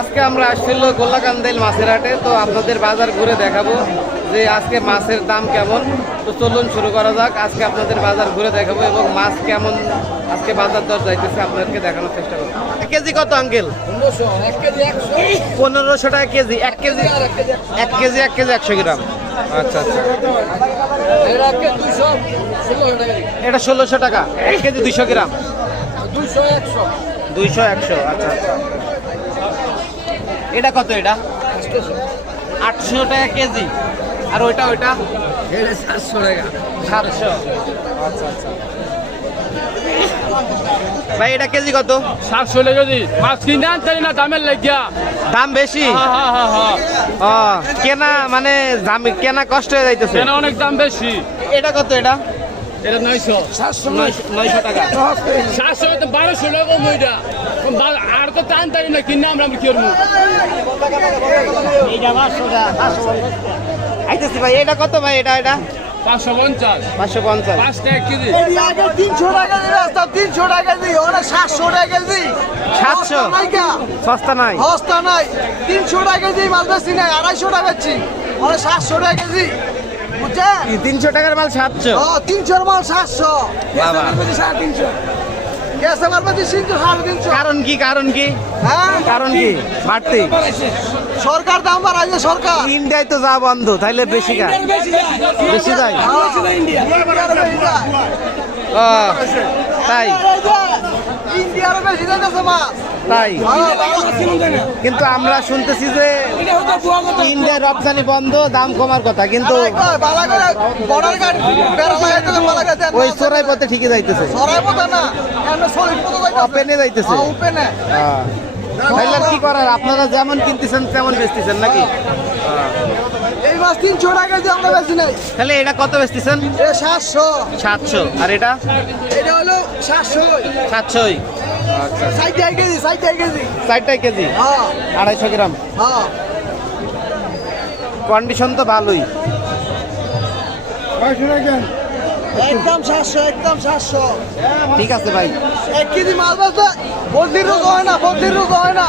আজকে আমরা আসছিল গোল্লাকান্দাইল মাছের হাটে। তো আপনাদের বাজার ঘুরে দেখাবো যে আজকে মাছের দাম কেমন। তো চলুন শুরু করা যাক। আজকে আপনাদের বাজার ঘুরে দেখাবো এবং মাছ কেমন আজকে বাজার দর যাইতেছে আপনাদেরকে দেখানোর চেষ্টা করব। এক কেজি কত আঙ্কেল? পনেরোশো টাকা কেজি এক কেজি এক কেজি এক কেজি একশো গ্রাম। আচ্ছা আচ্ছা। এটা ষোলোশো টাকা এক কেজি দুইশো গ্রাম। দুইশো একশো। দুইশো একশো আচ্ছা আচ্ছা। এটা কত এটা? আটশো টাকা কেজি। আর ওইটা ওইটা? সাতশো আচ্ছা আচ্ছা ভাই এটা কেজি কত? সাতশো দি মাছ কিনে আনতে না দামের লাগিয়া। দাম বেশি? কেনা মানে দাম কেনা কষ্ট হয়ে যাইতেছে। কেন অনেক দাম বেশি। এটা কত এটা? এটা নয়শো। সাতশো নয়শো টাকা। সাতশো তো বারোশো লেগে ওইটা আর তো টানতে না কিনে আমরা কি করব? আইতেছি ভাই এটা কত ভাই এটা এটা? পাঁচশো পঞ্চাশ। পাঁচশো পঞ্চাশ। পাঁচ টাকা কেজি। আগে তিনশো টাকা দিয়ে রাস্তা তিনশো টাকা দিয়ে ওরা সাতশো টাকা কেজি 700? নাই কা সস্তা নাই। হস্তা নাই। তিনশো টাকা কেজি মাছ বেশি নাই আড়াইশো টাকা বেচছি। ওরা সাতশো টাকা কেজি বুঝছেন? তিনশো টাকার মাল সাতশো? তিনশোর মাল সাতশো। সাড়ে তিনশো। গ্যাসে মারবে তিনশো সাড়ে তিনশো। কারণ কি কারণ কি? হ্যাঁ? কারণ কি? বাড়তি। সরকার দাম বাড়াইছে সরকার। ইন্ডিয়ায় তো যা বন্ধ তাইলে বেশি বেশি যায়। তাই। ইন্ডিয়ার বেশি যাইতেছে মাছ। তাই। হ্যাঁ, কিন্তু আমরা শুনতেছি যে ইন্ডিয়ার রপ্তানি বন্ধ দাম কমার কথা কিন্তু। ওই চোরাই পথে ঠিকই যাইতেছে। সরাই। ওপেনে যাইতেছে। হ্যাঁ, ওপেনে। হ্যাঁ। তাইলে কি করার? আপনারা যেমন কিনতেছেন তেমন বেচতেছেন নাকি? এই মাছ তিনশো টাকা দিয়ে আমরা বেশি নাই। তাহলে এটা কত বেচতেছেন? সাতশো। সাতশো। আর এটা? এটা হলো সাতশো সাতশোই। ষাট টাকা কেজি ষাট টাকা কেজি। চারটাই কেজি? হ্যাঁ। আড়াইশো গ্রাম? হ্যাঁ। কন্ডিশন তো ভালোই। একদম সাতশো একদম সাতশো। ঠিক আছে ভাই। এক কেজি মাছ বাস বন্দির রোগ হয় না বন্দির রোগ হয় না।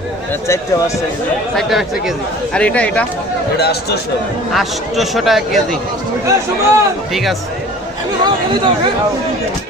চারটে বাচ্চা চারটা পাঁচটা কেজি। আর এটা এটা? এটা আটশোশো। আটশোশো টাকা কেজি। ঠিক আছে।